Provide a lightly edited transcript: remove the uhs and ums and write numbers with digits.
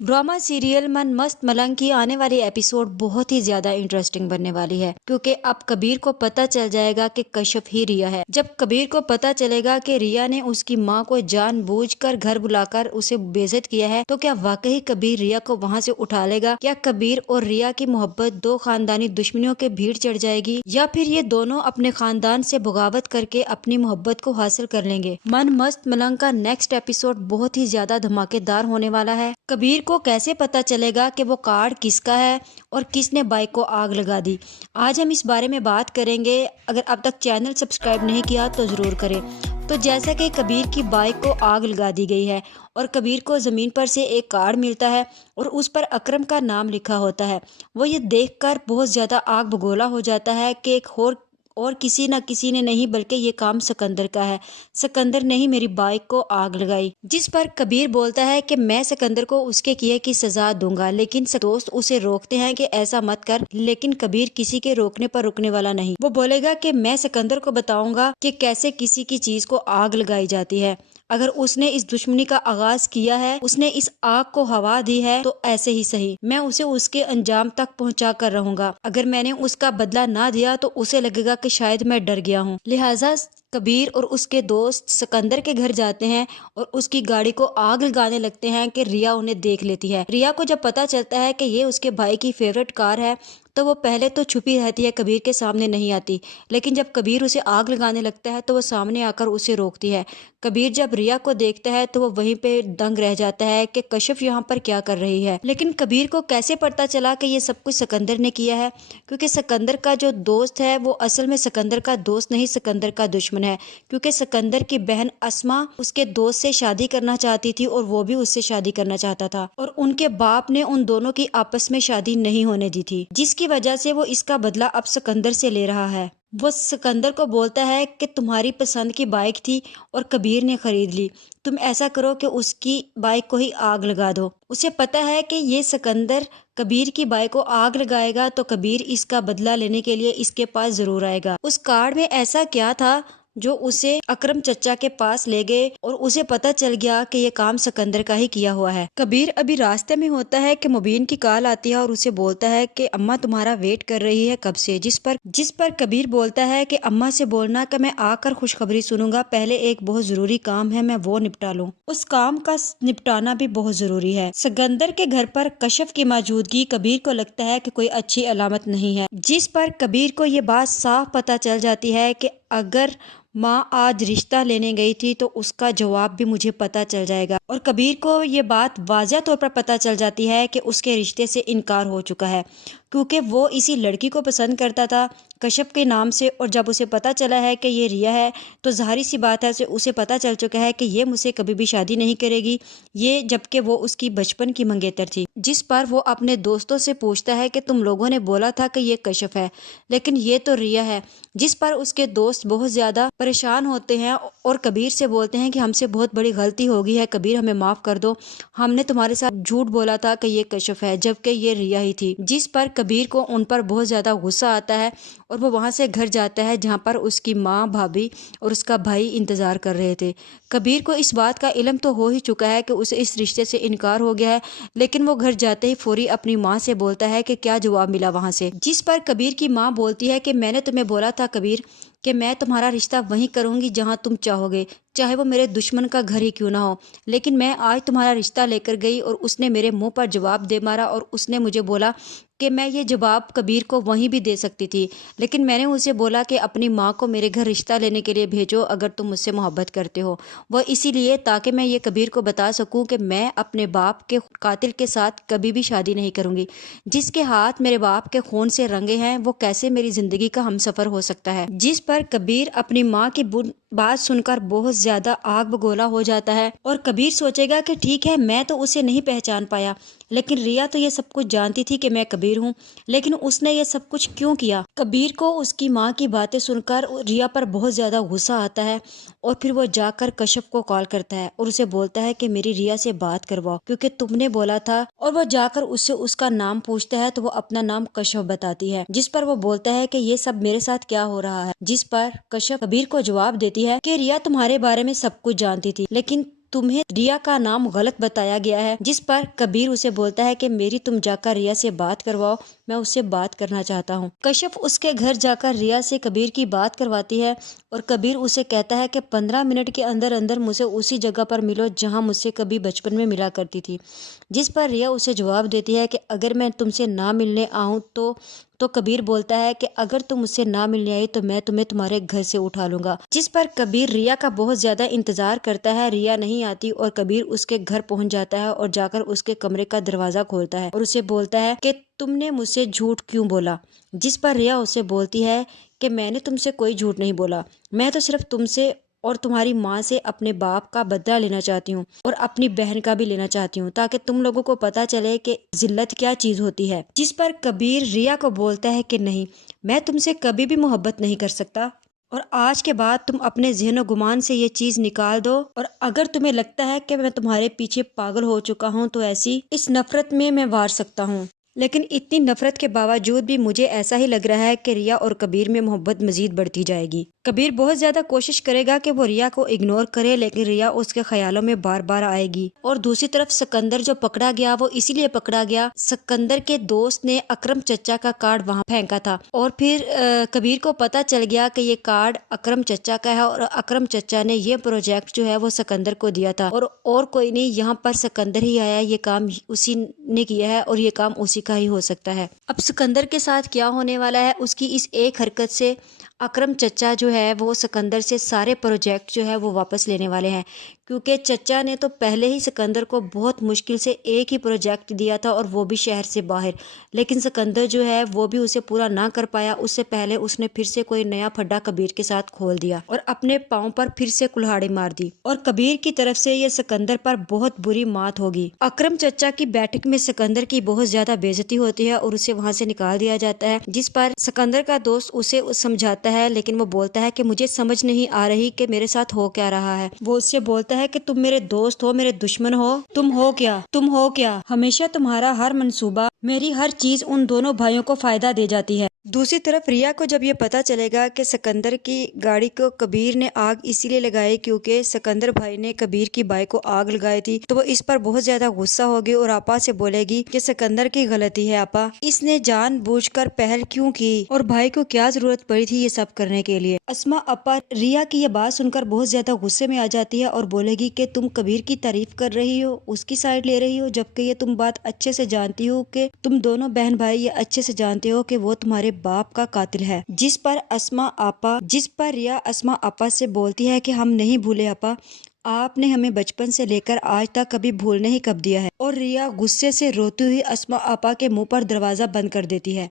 Drama serial मन मस्त मलंग की आने वाली एपिसोड बहुत ही ज्यादा इंटरेस्टिंग बनने वाली है, क्योंकि अब कबीर को पता चल जाएगा कि कश्यप ही रिया है। जब कबीर को पता चलेगा कि रिया ने उसकी माँ को जानबूझकर घर बुलाकर उसे बेइज्जत किया है, तो क्या वाकई कबीर रिया को वहाँ से उठा लेगा? क्या कबीर और रिया की मोहब्बत दो खानदानी दुश्मनियों के भीड़ चढ़ जाएगी, या फिर ये दोनों अपने खानदान से बगावत करके अपनी मोहब्बत को हासिल कर लेंगे? मन मस्त मलंग का नेक्स्ट एपिसोड बहुत ही ज्यादा धमाकेदार होने वाला है। कबीर को कैसे पता चलेगा कि वो कार्ड किसका है और किसने बाइक को आग लगा दी? आज हम इस बारे में बात करेंगे। अगर अब तक चैनल सब्सक्राइब नहीं किया तो जरूर करें। तो जैसा कि कबीर की बाइक को आग लगा दी गई है और कबीर को जमीन पर से एक कार्ड मिलता है और उस पर अकरम का नाम लिखा होता है। वो ये देखकर बहुत ज्यादा आग बगोला हो जाता है कि एक और किसी न किसी ने नहीं, बल्कि ये काम सिकंदर का है। सिकंदर ने ही मेरी बाइक को आग लगाई। जिस पर कबीर बोलता है कि मैं सिकंदर को उसके किए की सजा दूंगा, लेकिन दोस्त उसे रोकते हैं कि ऐसा मत कर। लेकिन कबीर किसी के रोकने पर रुकने वाला नहीं। वो बोलेगा कि मैं सिकंदर को बताऊंगा कि कैसे किसी की चीज को आग लगाई जाती है। अगर उसने इस दुश्मनी का आगाज किया है, उसने इस आग को हवा दी है, तो ऐसे ही सही मैं उसे उसके अंजाम तक पहुंचा कर रहूंगा। अगर मैंने उसका बदला ना दिया तो उसे लगेगा कि शायद मैं डर गया हूँ। लिहाजा कबीर और उसके दोस्त सिकंदर के घर जाते हैं और उसकी गाड़ी को आग लगाने लगते हैं कि रिया उन्हें देख लेती है। रिया को जब पता चलता है कि ये उसके भाई की फेवरेट कार है, तो वो पहले तो छुपी रहती है, कबीर के सामने नहीं आती। लेकिन जब कबीर उसे आग लगाने लगता है तो वो सामने आकर उसे रोकती है। कबीर जब रिया को देखता है तो वो वहीं पे दंग रह जाता है कि कश्यप यहाँ पर क्या कर रही है। लेकिन कबीर को कैसे पता चला कि ये सब कुछ सिकंदर ने किया है? क्योंकि सिकंदर का जो दोस्त है वो असल में सिकंदर का दोस्त नहीं, सिकंदर का दुश्मन है। क्योंकि सिकंदर की बहन अस्मा उसके दोस्त से शादी करना चाहती थी और वो भी उससे शादी करना चाहता था, और उनके बाप ने उन दोनों की आपस में शादी नहीं होने दी थी, जिसकी वजह से वो इसका बदला अब सिकंदर से ले रहा है। वो सिकंदर को बोलता है कि तुम्हारी पसंद की बाइक थी और कबीर ने खरीद ली, तुम ऐसा करो कि उसकी बाइक को ही आग लगा दो। उसे पता है कि ये सिकंदर कबीर की बाइक को आग लगाएगा तो कबीर इसका बदला लेने के लिए इसके पास जरूर आएगा। उस कार्ड में ऐसा क्या था जो उसे अकरम चचा के पास ले गए और उसे पता चल गया कि ये काम सिकंदर का ही किया हुआ है। कबीर अभी रास्ते में होता है कि मुबीन की कॉल आती है और उसे बोलता है कि अम्मा तुम्हारा वेट कर रही है कब से। जिस पर कबीर बोलता है कि अम्मा से बोलना कि मैं आकर खुशखबरी सुनूंगा, पहले एक बहुत जरूरी काम है, मैं वो निपटा लूं। उस काम का निपटाना भी बहुत जरूरी है। सिकंदर के घर पर कश्यप की मौजूदगी कबीर को लगता है कि कोई अच्छी अलामत नहीं है। जिस पर कबीर को ये बात साफ पता चल जाती है कि अगर माँ आज रिश्ता लेने गई थी तो उसका जवाब भी मुझे पता चल जाएगा। और कबीर को ये बात वाज़ह तौर पर पता चल जाती है कि उसके रिश्ते से इनकार हो चुका है, क्योंकि वो इसी लड़की को पसंद करता था कश्यप के नाम से। और जब उसे पता चला है कि ये रिया है तो जाहिर सी बात है उसे पता चल चुका है कि ये मुझसे कभी भी शादी नहीं करेगी, ये जबकि वो उसकी बचपन की मंगेतर थी। जिस पर वो अपने दोस्तों से पूछता है कि तुम लोगों ने बोला था कि ये कश्यप है, लेकिन ये तो रिया है। जिस पर उसके दोस्त बहुत ज्यादा परेशान होते हैं और कबीर से बोलते हैं कि हमसे बहुत बड़ी गलती हो गई है कबीर, हमें माफ कर दो, हमने तुम्हारे साथ झूठ बोला था कि ये कश्यप है जबकि ये रिया ही थी। जिस पर कबीर को उन पर बहुत ज्यादा गुस्सा आता है और वो वहां से घर जाता है जहां पर उसकी माँ, भाभी और उसका भाई इंतजार कर रहे थे। कबीर को इस बात का इल्म तो हो ही चुका है कि उसे इस रिश्ते से इनकार हो गया है, लेकिन वो घर जाते ही फौरी अपनी माँ से बोलता है कि क्या जवाब मिला वहां से। जिस पर कबीर की माँ बोलती है कि मैंने तुम्हें बोला था कबीर कि मैं तुम्हारा रिश्ता वहीं करूंगी जहां तुम चाहोगे, चाहे वो मेरे दुश्मन का घर ही क्यों ना हो। लेकिन मैं आज तुम्हारा रिश्ता लेकर गई और उसने मेरे मुंह पर जवाब दे मारा और उसने मुझे बोला कि मैं ये जवाब कबीर को वहीं भी दे सकती थी, लेकिन मैंने उसे बोला कि अपनी माँ को मेरे घर रिश्ता लेने के लिए भेजो अगर तुम मुझसे मोहब्बत करते हो। वो इसीलिए ताकि मैं ये कबीर को बता सकूं कि मैं अपने बाप के कातिल के साथ कभी भी शादी नहीं करूंगी। जिसके हाथ मेरे बाप के खून से रंगे हैं वो कैसे मेरी जिंदगी का हमसफर हो सकता है। जिस पर कबीर अपनी माँ की बात सुनकर बहुत ज्यादा आग बगोला हो जाता है और कबीर सोचेगा कि ठीक है मैं तो उसे नहीं पहचान पाया, लेकिन रिया तो ये सब कुछ जानती थी कि मैं कबीर हूँ, लेकिन उसने ये सब कुछ क्यों किया? कबीर को उसकी माँ की बातें सुनकर रिया पर बहुत ज्यादा गुस्सा आता है और फिर वो जाकर कश्यप को कॉल करता है और उसे बोलता है कि मेरी रिया से बात करवाओ क्योंकि तुमने बोला था। और वो जाकर उससे उसका नाम पूछता है तो वो अपना नाम कश्यप बताती है। जिस पर वो बोलता है कि ये सब मेरे साथ क्या हो रहा है। जिस पर कश्यप कबीर को जवाब देती है कि रिया तुम्हारे बारे में सब कुछ जानती थी, लेकिन तुम्हें रिया का नाम गलत बताया गया है। जिस पर कबीर उसे बोलता है कि मेरी तुम जाकर रिया से बात करवाओ, मैं उससे बात करना चाहता हूँ। कश्यप उसके घर जाकर रिया से कबीर की बात करवाती है और कबीर उसे कहता है कि 15 मिनट के अंदर अंदर मुझे उसी जगह पर मिलो जहाँ मुझसे कभी बचपन में मिला करती थी। जिस पर रिया उसे जवाब देती है कि अगर मैं तुमसे ना मिलने आऊँ तो कबीर बोलता है कि अगर तुम मुझसे ना मिलने आई तो मैं तुम्हें तुम्हारे घर से उठा लूंगा। जिस पर कबीर रिया का बहुत ज्यादा इंतजार करता है। रिया नहीं आती और कबीर उसके घर पहुंच जाता है और जाकर उसके कमरे का दरवाजा खोलता है और उसे बोलता है कि तुमने मुझसे झूठ क्यों बोला। जिस पर रिया उसे बोलती है कि मैंने तुमसे कोई झूठ नहीं बोला, मैं तो सिर्फ तुमसे और तुम्हारी माँ से अपने बाप का बदला लेना चाहती हूँ और अपनी बहन का भी लेना चाहती हूँ, ताकि तुम लोगों को पता चले कि जिल्लत क्या चीज होती है। जिस पर कबीर रिया को बोलता है कि नहीं, मैं तुमसे कभी भी मोहब्बत नहीं कर सकता और आज के बाद तुम अपने ज़हन गुमान से ये चीज निकाल दो, और अगर तुम्हें लगता है कि मैं तुम्हारे पीछे पागल हो चुका हूँ तो ऐसी इस नफरत में मैं वार सकता हूँ। लेकिन इतनी नफरत के बावजूद भी मुझे ऐसा ही लग रहा है कि रिया और कबीर में मोहब्बत मजीद बढ़ती जाएगी। कबीर बहुत ज्यादा कोशिश करेगा कि वो रिया को इग्नोर करे, लेकिन रिया उसके ख्यालों में बार बार आएगी। और दूसरी तरफ सिकंदर जो पकड़ा गया वो इसीलिए पकड़ा गया, सिकंदर के दोस्त ने अकरम चचा का कार्ड वहां फेंका था और फिर कबीर को पता चल गया कि ये कार्ड अकरम चचा का है और अकरम चचा ने ये प्रोजेक्ट जो है वो सिकंदर को दिया था और कोई नहीं, यहाँ पर सिकंदर ही आया, ये काम उसी ने किया है और ये काम उसी का ही हो सकता है। अब सिकंदर के साथ क्या होने वाला है, उसकी इस एक हरकत से अकरम चचा जो है वो सिकंदर से सारे प्रोजेक्ट जो है वो वापस लेने वाले हैं, क्योंकि चचा ने तो पहले ही सिकंदर को बहुत मुश्किल से एक ही प्रोजेक्ट दिया था और वो भी शहर से बाहर, लेकिन सिकंदर जो है वो भी उसे पूरा ना कर पाया। उससे पहले उसने फिर से कोई नया फड्डा कबीर के साथ खोल दिया और अपने पाँव पर फिर से कुल्हाड़ी मार दी और कबीर की तरफ से ये सिकंदर पर बहुत बुरी मात होगी। अकरम चचा की बैठक में सिकंदर की बहुत ज्यादा बेइज्जती होती है और उसे वहाँ से निकाल दिया जाता है। जिस पर सिकंदर का दोस्त उसे समझाता है, लेकिन वो बोलता है कि मुझे समझ नहीं आ रही कि मेरे साथ हो क्या रहा है। वो उससे बोलता है कि तुम मेरे दोस्त हो, मेरे दुश्मन हो, तुम हो क्या, हमेशा तुम्हारा हर मंसूबा, मेरी हर चीज उन दोनों भाइयों को फायदा दे जाती है। दूसरी तरफ रिया को जब ये पता चलेगा कि सिकंदर की गाड़ी को कबीर ने आग इसीलिए लगाई क्योंकि सिकंदर भाई ने कबीर की बाइक को आग लगाई थी, तो वो इस पर बहुत ज्यादा गुस्सा होगी और आपा से बोलेगी कि सिकंदर की गलती है आपा, इसने जानबूझकर पहल क्यों की और भाई को क्या जरूरत पड़ी थी ये सब करने के लिए। अस्मा आपा रिया की ये बात सुनकर बहुत ज्यादा गुस्से में आ जाती है और बोलेगी कि तुम कबीर की तारीफ कर रही हो, उसकी साइड ले रही हो, जबकि ये तुम बात अच्छे से जानती हो कि तुम दोनों बहन भाई ये अच्छे से जानते हो कि वो तुम्हारे बाप का कातिल है। जिस पर रिया अस्मा आपा से बोलती है कि हम नहीं भूले आपा, आपने हमें बचपन से लेकर आज तक कभी भूलने ही कब दिया है। और रिया गुस्से से रोती हुई अस्मा आपा के मुंह पर दरवाजा बंद कर देती है।